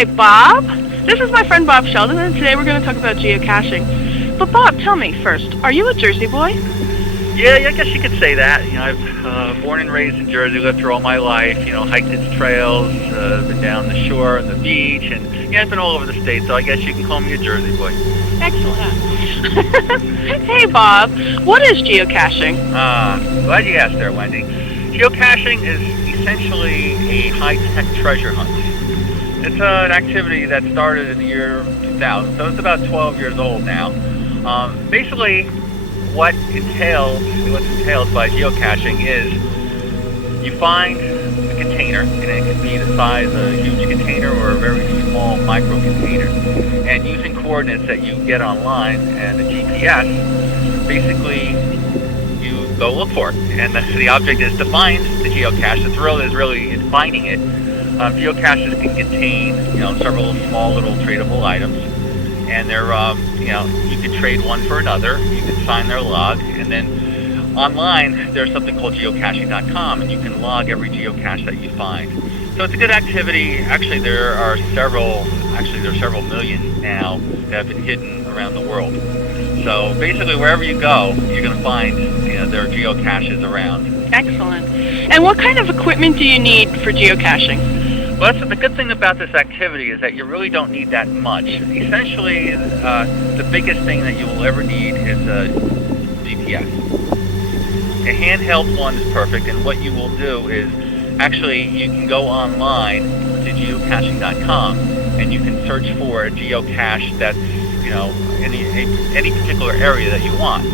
Hi, Bob. This is my friend Bob Sheldon, and today we're going to talk about geocaching. But Bob, tell me first, are you a Jersey boy? Yeah, I guess you could say that. I've born and raised in Jersey, lived here all my life. Hiked its trails, been down the shore and the beach, and I've been all over the state. So I guess you can call me a Jersey boy. Excellent. Hey, Bob, what is geocaching? Glad you asked there, Wendy. Geocaching is essentially a high-tech treasure hunt. It's an activity that started in the year 2000, so it's about 12 years old now. Basically, what's entailed by geocaching is you find a container, and it can be the size of a huge container or a very small micro container. And using coordinates that you get online and the GPS, basically you go look for it. And the object is to find the geocache. The thrill is really in finding it. Geocaches can contain, several small little tradable items, and they're, you can trade one for another. You can sign their log, and then online there's something called Geocaching.com, and you can log every geocache that you find. So it's a good activity. Actually, there are several million now that have been hidden around the world. So basically, wherever you go, you're going to find, there are geocaches around. Excellent. And what kind of equipment do you need for geocaching? Well, the good thing about this activity is that you really don't need that much. Essentially, the biggest thing that you will ever need is a GPS. A handheld one is perfect, and what you will do is, actually, you can go online to geocaching.com, and you can search for a geocache that's, any particular area that you want.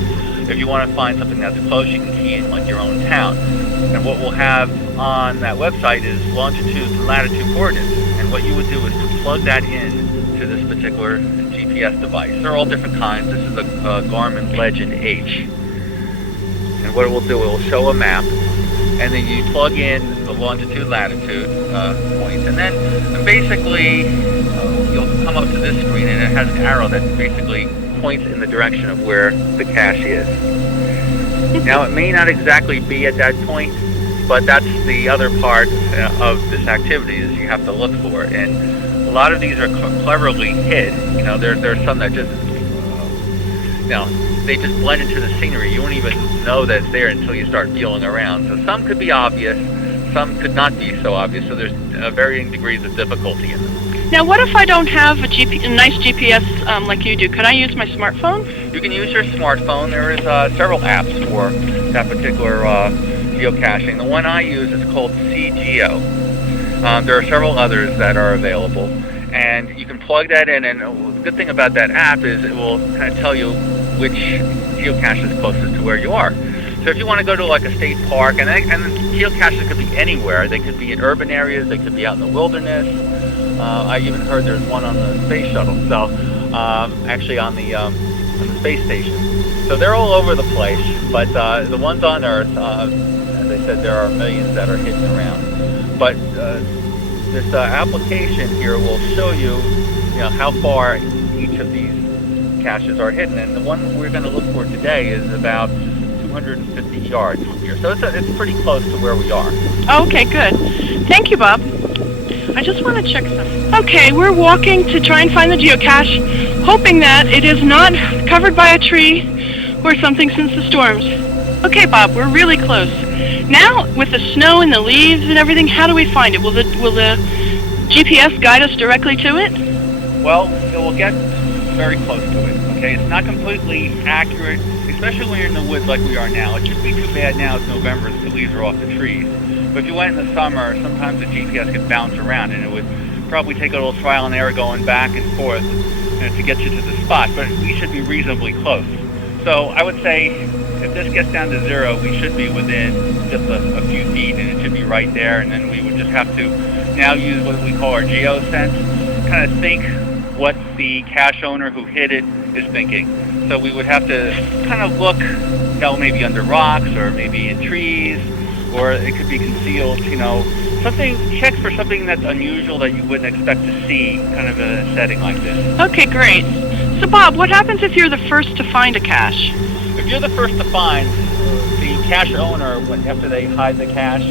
If you want to find something that's close, you can key in like your own town. And what we'll have on that website is longitude and latitude coordinates. And what you would do is to plug that in to this particular GPS device. They're all different kinds. This is a Garmin Legend H. And what it will do, it will show a map, and then you plug in the longitude, latitude points, and then basically you'll come up to this screen, and it has an arrow that basically points in the direction of where the cache is. Now, it may not exactly be at that point, but that's the other part of this activity, is you have to look for it. And a lot of these are cleverly hid. There's some that just, they just blend into the scenery. You won't even know that it's there until you start feeling around. So some could be obvious, some could not be so obvious. So there's varying degrees of difficulty in them. Now, what if I don't have a nice GPS like you do? Can I use my smartphone? You can use your smartphone. There is several apps for that particular geocaching. The one I use is called CGeo. There are several others that are available, and you can plug that in. And the good thing about that app is it will kind of tell you which geocache is closest to where you are. So if you want to go to like a state park, and geocaches could be anywhere. They could be in urban areas. They could be out in the wilderness. I even heard there's one on the space shuttle, so actually on the space station. So they're all over the place, but the ones on Earth, as I said, there are millions that are hidden around. But this application here will show you, how far each of these caches are hidden, and the one we're going to look for today is about 250 yards from here. So it's pretty close to where we are. Okay, good. Thank you, Bob. I just want to check something. Okay, we're walking to try and find the geocache, hoping that it is not covered by a tree or something since the storms. Okay, Bob, we're really close. Now, with the snow and the leaves and everything, how do we find it? Will the GPS guide us directly to it? Well, it will get very close to it. Okay, it's not completely accurate, especially when you're in the woods like we are now. It shouldn't be too bad now. It's November, so the leaves are off the trees. But if you went in the summer, sometimes the GPS could bounce around, and it would probably take a little trial and error going back and forth to get you to the spot. But we should be reasonably close. So I would say if this gets down to 0, we should be within just a few feet, and it should be right there. And then we would just have to now use what we call our geosense, kind of think what the cache owner who hid it is thinking. So we would have to kind of look, maybe under rocks or maybe in trees, or it could be concealed, check for something that's unusual that you wouldn't expect to see kind of in a setting like this. Okay, great. So Bob, what happens if you're the first to find a cache? If you're the first to find, the cache owner, after they hide the cache,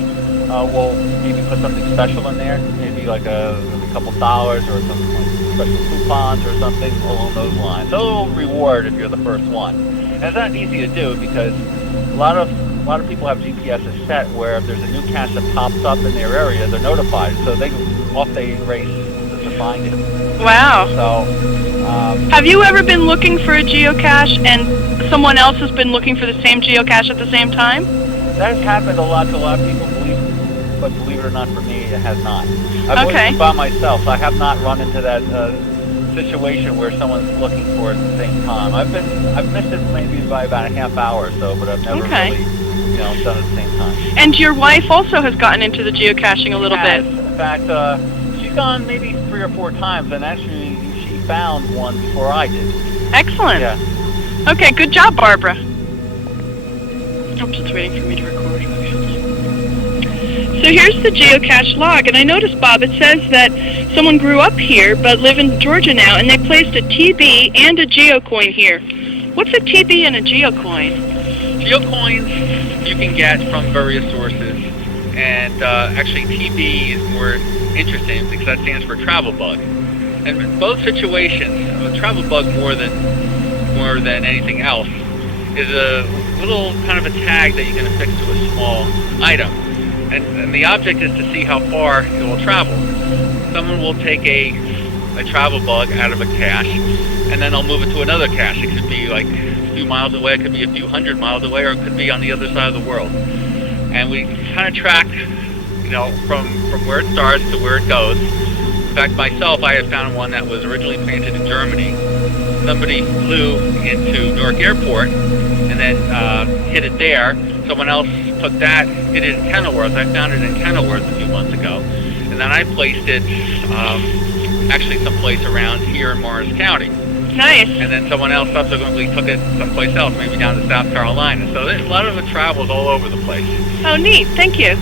will maybe put something special in there, maybe be like a couple dollars or some like special coupons or something along those lines. So a little reward if you're the first one. And it's not easy to do because a lot of people have GPSs set where if there's a new cache that pops up in their area, they're notified. So they race to find it. Wow. So, have you ever been looking for a geocache and someone else has been looking for the same geocache at the same time? that has happened a lot to a lot of people, but believe it or not, for me, it has not. I've always been by myself, so I have not run into that situation where someone's looking for it at the same time. I've missed it maybe by about a half hour or so, but I've never really, done it at the same time. And your wife also has gotten into the geocaching a little bit. In fact, she's gone maybe 3 or 4 times, and actually she found one before I did. Excellent. Yeah. Okay, good job, Barbara. Oops, it's waiting for me to record. So here's the geocache log, and I noticed, Bob, it says that someone grew up here but live in Georgia now, and they placed a TB and a geocoin here. What's a TB and a geocoin? Geocoins you can get from various sources, and actually TB is more interesting because that stands for travel bug. And in both situations, a travel bug more than anything else is a little kind of a tag that you can affix to a small item. And the object is to see how far it will travel. Someone will take a travel bug out of a cache, and then they'll move it to another cache. It could be like a few miles away, it could be a few hundred miles away, or it could be on the other side of the world. And we kind of track, from where it starts to where it goes. In fact, myself, I had found one that was originally planted in Germany. Somebody flew into Newark Airport and then hit it there. Someone else took that, hit it in Kenilworth. I found it in Kenilworth a few months ago. And then I placed it actually someplace around here in Morris County. Nice. And then someone else subsequently took it someplace else, maybe down to South Carolina. So a lot of it travels all over the place. Oh, neat. Thank you.